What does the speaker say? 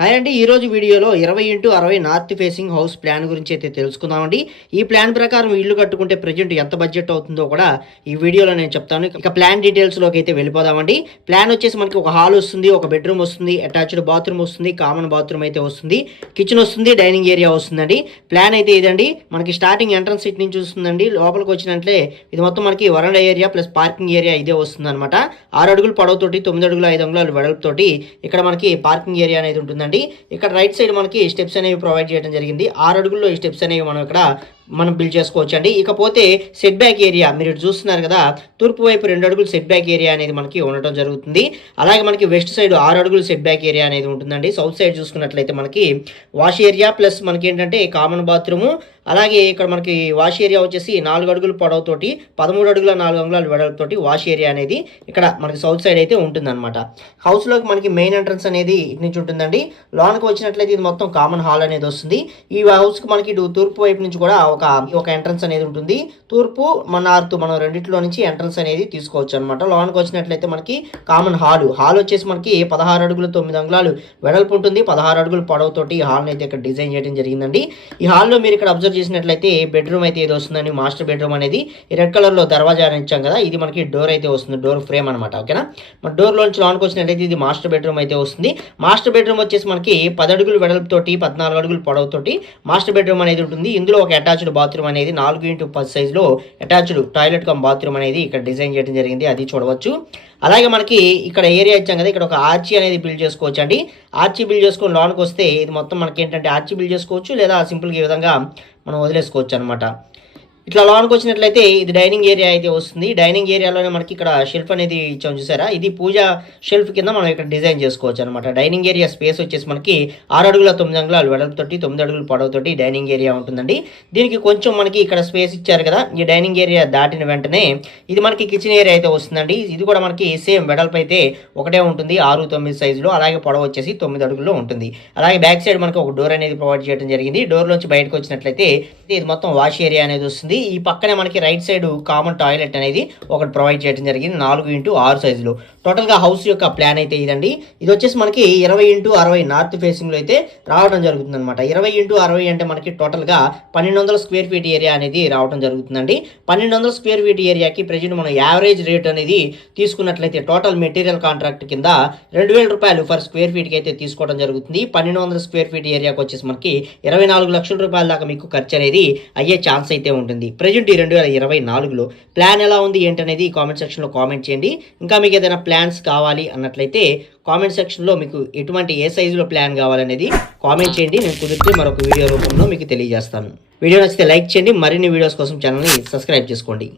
Hi అండి. ఈ రోజు వీడియోలో ఇరవై ఇంటూ అరవై నార్త్ ఫేసింగ్ హౌస్ ప్లాన్ గురించి అయితే తెలుసుకుందామండి. ఈ ప్లాన్ ప్రకారం ఇల్లు కట్టుకుంటే ప్రజెంట్ ఎంత బడ్జెట్ అవుతుందో కూడా ఈ వీడియోలో నేను చెప్తాను. ఇక ప్లాన్ డీటెయిల్స్లోకి అయితే వెళ్ళిపోదామండి. ప్లాన్ వచ్చేసి మనకి ఒక హాల్ వస్తుంది ఒక బెడ్రూమ్ వస్తుంది అటాచ్డ్ బాత్రూమ్ వస్తుంది కామన్ బాత్రూమ్ అయితే వస్తుంది కిచెన్ వస్తుంది డైనింగ్ ఏరియా వస్తుందండి. ప్లాన్ అయితే ఇదండి. మనకి స్టార్టింగ్ ఎంట్రన్స్ సీట్ నుంచి వస్తుందండి. లోపలికి వచ్చినట్లే ఇది మొత్తం మనకి వరండా ఏరియా ప్లస్ పార్కింగ్ ఏరియా ఇదే వస్తుంది అనమాట ఆరు అడుగులు పొడవుతోటి తొమ్మిది అడుగులు ఐదు అంగుళాలు వెడల్పుతోటి ఇక్కడ మనకి పార్కింగ్ ఏరియా అనేది ఉంటుందండి. ఇక్కడ రైట్ సైడ్ మనకి స్టెప్స్ అనేవి ప్రొవైడ్ చేయడం జరిగింది. ఆరు అడుగుల్లో ఈ స్టెప్స్ అనేవి మనం ఇక్కడ మనం బిల్డ్ చేసుకోవచ్చు అండి ఇకపోతే సెట్ బ్యాక్ ఏరియా మీరు ఇటు చూస్తున్నారు కదా తూర్పు వైపు రెండు అడుగులు సెట్ బ్యాక్ ఏరియా అనేది మనకి ఉండటం జరుగుతుంది. అలాగే మనకి వెస్ట్ సైడ్ ఆరు అడుగులు సెట్ బ్యాక్ ఏరియా అనేది ఉంటుందండి. సౌత్ సైడ్ చూసుకున్నట్లయితే మనకి వాష్ ఏరియా ప్లస్ మనకి ఏంటంటే కామన్ బాత్రూము అలాగే ఇక్కడ మనకి వాష్ ఏరియా వచ్చేసి నాలుగు అడుగులు పొడవుతోటి పదమూడు అడుగుల నాలుగు అంగుళాల వెడల్పుతోటి వాష్ ఏరియా అనేది ఇక్కడ మనకి సౌత్ సైడ్ అయితే ఉంటుందన్నమాట. హౌస్లోకి మనకి మెయిన్ ఎంట్రన్స్ అనేది ఇటు నుంచి ఉంటుందండి. లోన్కి వచ్చినట్లయితే ఇది మొత్తం కామన్ హాల్ అనేది వస్తుంది. ఈ హౌస్కి మనకి ఇటు తూర్పు వైపు నుంచి కూడా ఒక ఒక ఎంట్రన్స్ అనేది ఉంటుంది. తూర్పు మన నార్త్ మనం రెండిట్లో నుంచి ఎంట్రన్స్ అనేది తీసుకోవచ్చు అనమాట లోనికి వచ్చినట్లయితే మనకి కామన్ హాల్ హాల్ వచ్చేసి మనకి పదహారు అడుగులు తొమ్మిది అంగుళాలు. వెడల్పు ఉంటుంది. పదహారు అడుగులు పొడవుతోటి ఈ హాల్ని అయితే ఇక్కడ డిజైన్ చేయడం జరిగిందండి. ఈ హాల్లో మీరు ఇక్కడ అబ్జర్వ్ చేసినట్లయితే బెడ్రూమ్ అయితే ఏది వస్తుందండి. మాస్టర్ బెడ్రూమ్ అనేది రెడ్ కలర్లో దర్వాజా ఇచ్చాం కదా ఇది మనకి డోర్ అయితే వస్తుంది. డోర్ ఫ్రేమ్ అనమాట ఓకేనా మన డోర్లోంచి లోనికి వచ్చినట్లయితే ఇది మాస్టర్ బెడ్రూమ్ అయితే వస్తుంది. మాస్టర్ బెడ్రూమ్ వచ్చేసి మనకి పది అడుగులు వెడల్పుతోటి పద్నాలుగు అడుగులు పొడవుతోటి మాస్టర్ బెడ్రూమ్ అనేది ఉంటుంది. ఇందులో ఒక అటాచ్డ్ బాత్రూమ్ అనేది నాలుగు ఇంటూ పది సైజులో అటాచ్డ్ టాయిలెట్ కమ్ బాత్రూమ్ అనేది ఇక్కడ డిజైన్ చేయడం జరిగింది. అది చూడవచ్చు. అలాగే మనకి ఇక్కడ ఏరియా ఇచ్చాం కదా ఇక్కడ ఒక ఆర్చి అనేది బిల్డ్ చేసుకోవచ్చు అండి ఆర్చి బిల్డ్ చేసుకొని లోన్కి వస్తే ఇది మొత్తం మనకి ఏంటంటే ఆర్చి బిల్డ్ చేసుకోవచ్చు లేదా సింపుల్గా ఈ విధంగా మనం వదిలేసుకోవచ్చు అనమాట ఇట్లా లోనికి వచ్చినట్లయితే ఇది డైనింగ్ ఏరియా అయితే వస్తుంది. డైనింగ్ ఏరియాలోనే మనకి ఇక్కడ షెల్ఫ్ అనేది ఇచ్చాం చూసారా? ఇది పూజ షెల్ఫ్ కింద మనం ఇక్కడ డిజైన్ చేసుకోవచ్చు అనమాట డైనింగ్ ఏరియా స్పేస్ వచ్చేసి మనకి ఆరు అడుగుల తొమ్మిది అంగుళాలు వెడల్పుతోటి తొమ్మిది అడుగుల పొడవుతోటి డైనింగ్ ఏరియా ఉంటుందండి. దీనికి కొంచెం మనకి ఇక్కడ స్పేస్ ఇచ్చారు కదా ఈ డైనింగ్ ఏరియా దాటిన వెంటనే ఇది మనకి కిచెన్ ఏరియా అయితే వస్తుందండి. ఇది కూడా మనకి సేమ్ వెడల్పు అయితే ఒకటే ఉంటుంది ఆరు తొమ్మిది సైజులో అలాగే పొడవ వచ్చేసి తొమ్మిది అడుగుల్లో ఉంటుంది. అలాగే బ్యాక్ సైడ్ మనకి ఒక డోర్ అనేది ప్రొవైడ్ చేయడం జరిగింది. డోర్ నుంచి బయటకు వచ్చినట్లయితే ఇది మొత్తం వాష్ ఏరియా అనేది వస్తుంది. ఈ పక్కనే మనకి రైట్ సైడ్ కామన్ టాయిలెట్ అనేది ఒకటి ప్రొవైడ్ చేయడం జరిగింది. నాలుగు ఇంటూ ఆరు సైజులో. టోటల్గా హౌస్ యొక్క ప్లాన్ అయితే ఇదండి. ఇది వచ్చేసి మనకి ఇరవై ఇంటూ అరవై నార్త్ ఫేసింగ్లో అయితే రావడం జరుగుతుంది అనమాట ఇరవై ఇంటూ అరవై అంటే మనకి టోటల్గా పన్నెండు వందల స్క్వేర్ ఫీట్ ఏరియా అనేది రావడం జరుగుతుందండి. పన్నెండు వందల స్క్వేర్ ఫీట్ ఏరియాకి ప్రజెంట్ మనం యావరేజ్ రేట్ అనేది తీసుకున్నట్లయితే టోటల్ మెటీరియల్ కాంట్రాక్ట్ కింద రెండు వేల రూపాయలు ఫర్ స్క్వేర్ ఫీట్కి అయితే తీసుకోవడం జరుగుతుంది. పన్నెండు వందల స్క్వేర్ ఫీట్ ఏరియాకి వచ్చేసి మనకి ఇరవై నాలుగు లక్షల రూపాయల దాకా మీకు ఖర్చు అనేది అయ్యే ఛాన్స్ అయితే ఉంటుంది. ప్రజెంట్ ఈ రెండు వేల ఇరవై నాలుగులో ప్లాన్ ఎలా ఉంది ఏంటనేది కామెంట్ సెక్షన్లో కామెంట్ చేయండి. ఇంకా మీకు ఏదైనా ప్లాన్స్ కావాలి అన్నట్లయితే కామెంట్ సెక్షన్లో మీకు ఎటువంటి ఏ సైజులో ప్లాన్ కావాలనేది కామెంట్ చేయండి. నేను కుదిరితే మరొక వీడియో రూపంలో మీకు తెలియజేస్తాను. వీడియో నచ్చితే లైక్ చేయండి. మరిన్ని వీడియోస్ కోసం ఛానల్ని సబ్స్క్రైబ్ చేసుకోండి.